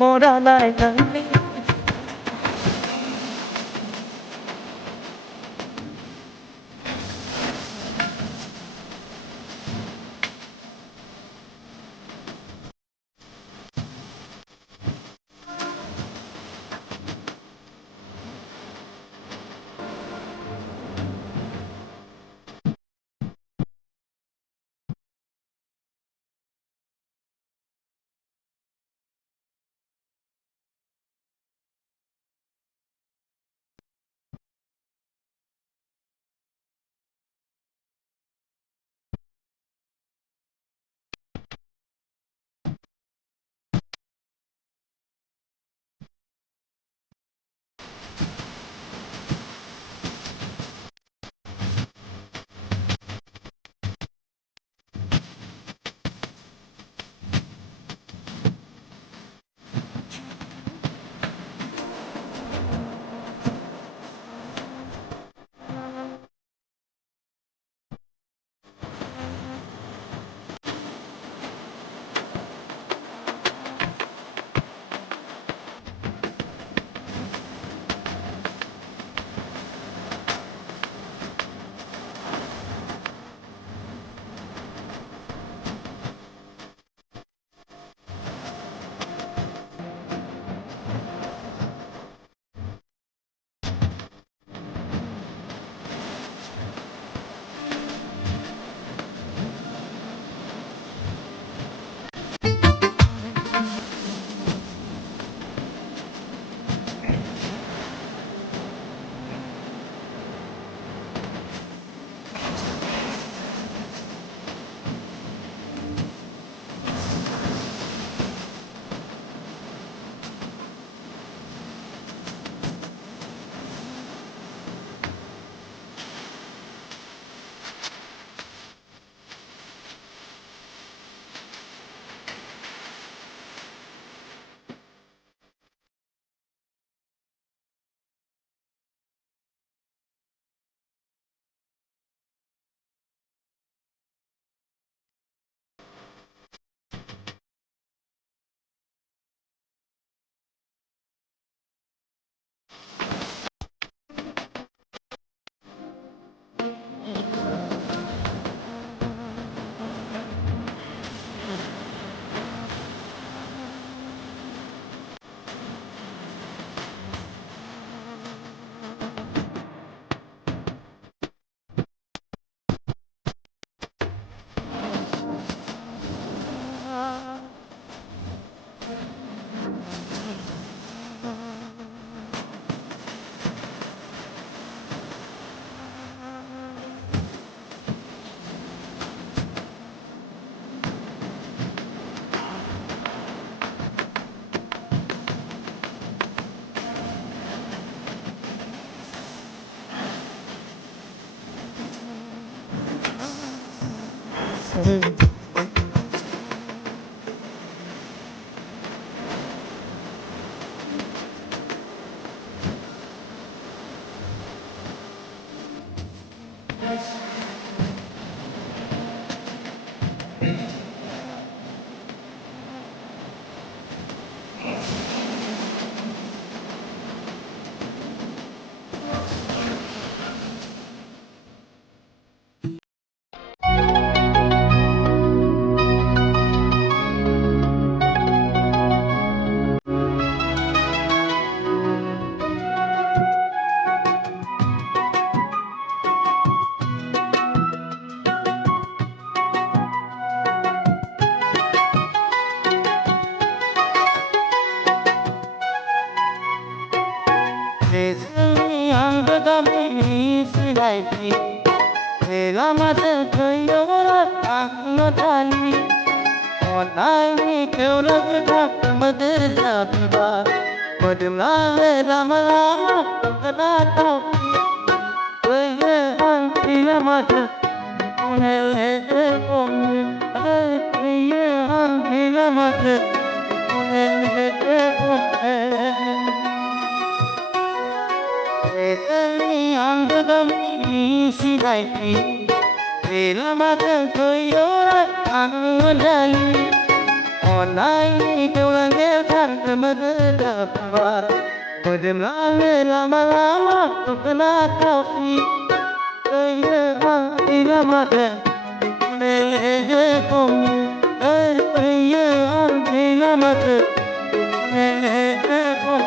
মোরা নাই জানি còn ai kêu là nghe thằng mà đập vào một đêm lama lama tôi là cao phi đây là đi ra mặt để không đây là đi ra mặt để không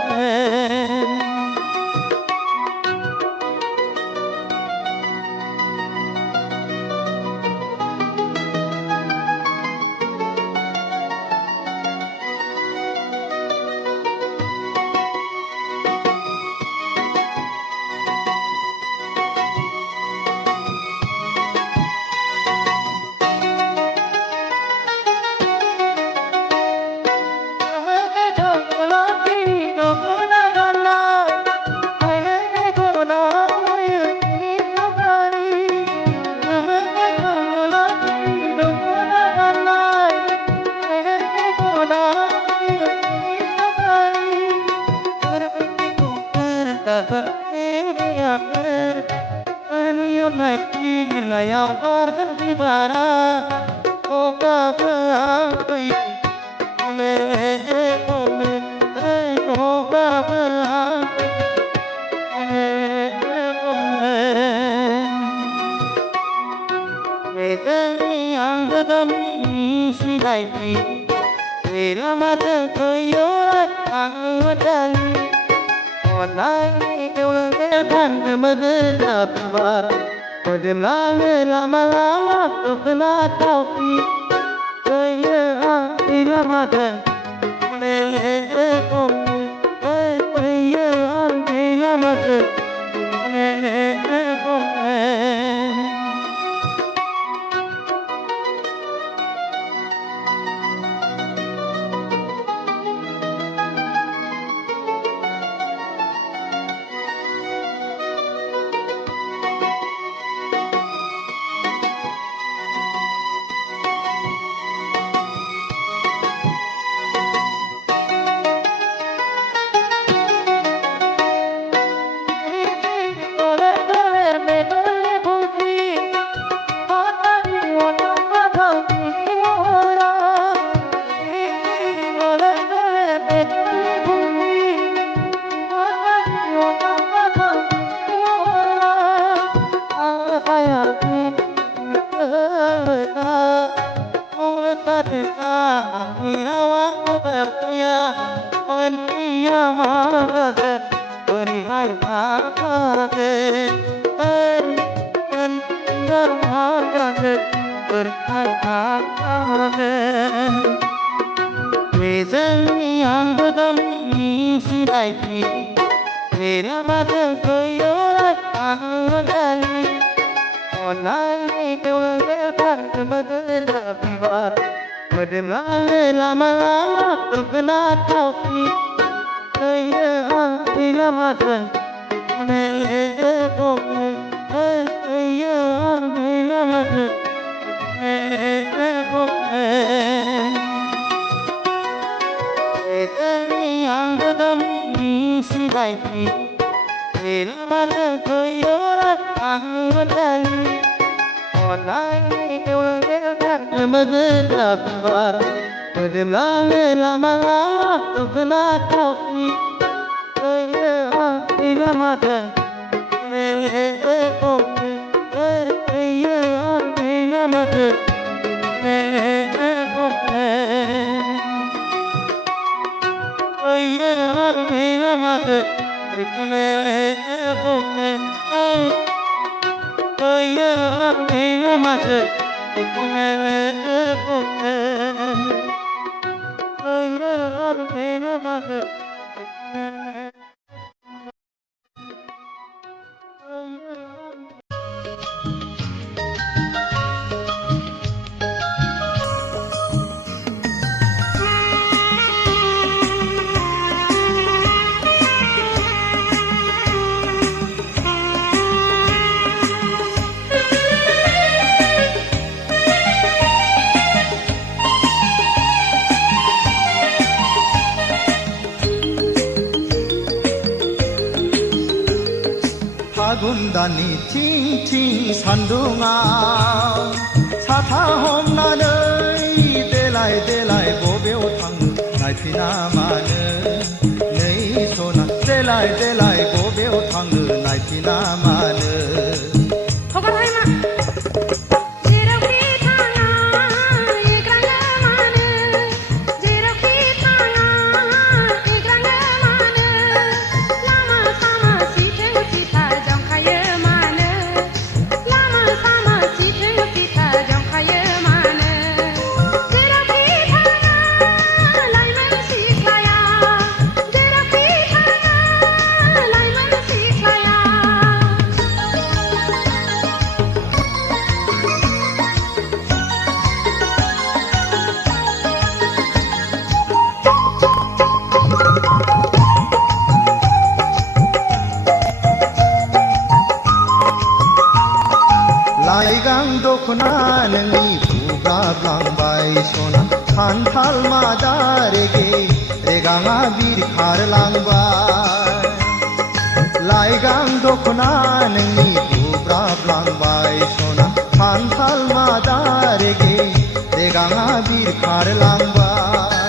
lama lama tôi là cao phi đây là đi ra mặt để không đây là đi ra mặt để không 군단이 팅팅 산둥아 사타 홈나는 델라이 보배오 नोंनि बुब्राबलांबाय सना खान्थाल मादा रेगे रेगाङा बिरखारलांबाय लाइगां दखना नोंनि बुब्राबलांबाय सना खान्थाल मादा रेगे रेगाङा बिरखारलांबाय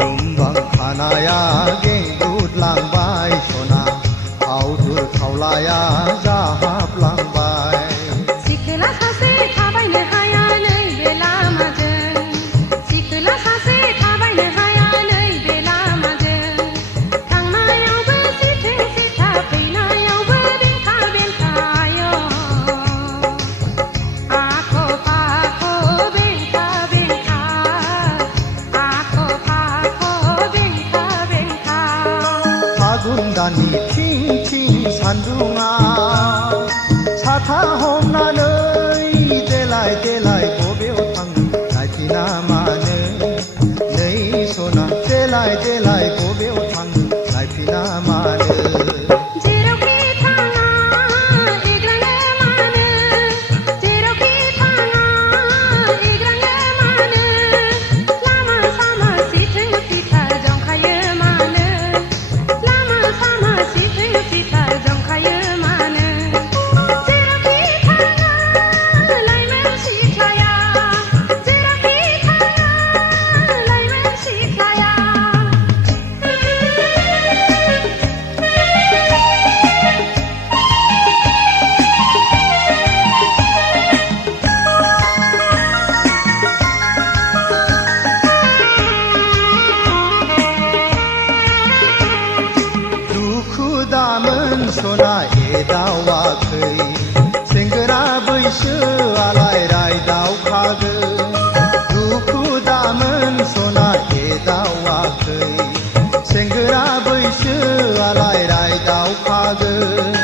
रुमबां खानाया गेंगुदलांबाय सना आवदुर खावलाया जाहाबलांबाय सिखोला सासे थाबायनो हाया नैबे लामाजों सिखोला सासे थाबायनो हाया नैबे लामाजों थांनायावबो सिथो सिथा फैनायावबो बेंखा बेंखायो आख' फाख' बेंखा बेंखा आख' फाख' बेंखा बेंखा फागुन दाननि थिं थिं सान्दुङा साथा हमनानै देलाय देलाय बबेयाव थाङो नायफिना मानो नै सना देलाय देलाय बबेयाव थाङो नायफिना मानो जेरावखि थाङा एग्राङो मानो जेरावखि थाङा एग्राङो मानो लामा सामा सिथो सिथा जंखायो मानो लामा सामा सिथो सिथा जंखायो मानो जेरावखि थाङा लाइमोन सिख्लाया जेरावखि थाङा लाइमोन सिख्लाया दुखु दामोन सना एदावाखै सेंग्रा बैसोआलाय रायदावखागोन दुखु दामोन सना एदावाखै सेंग्रा बैसोआलाय रायदावखागोन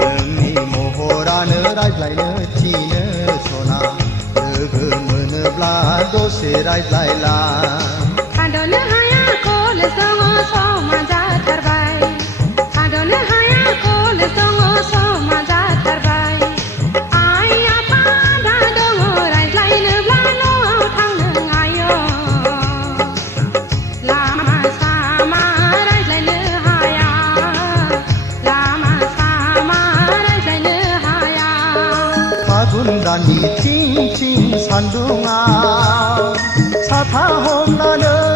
नोंनि महरानो रायज्लायनो थिनो सना लोगो मोनोब्ला दसे रायज्लायला थाद'नो हाया कलेज दङ समा जाथारबाय थाद'नो हाया कलेज दङ समा जाथारबाय आइ आफा आदा दङ रायज्लायनोब्ला न'आव थांनो आय' लामा सामा रायज्लायनो हाया लामा सामा रायज्लायनो हाया फागुन दाननि थिं थिं सान्दुङा साथा हमनानै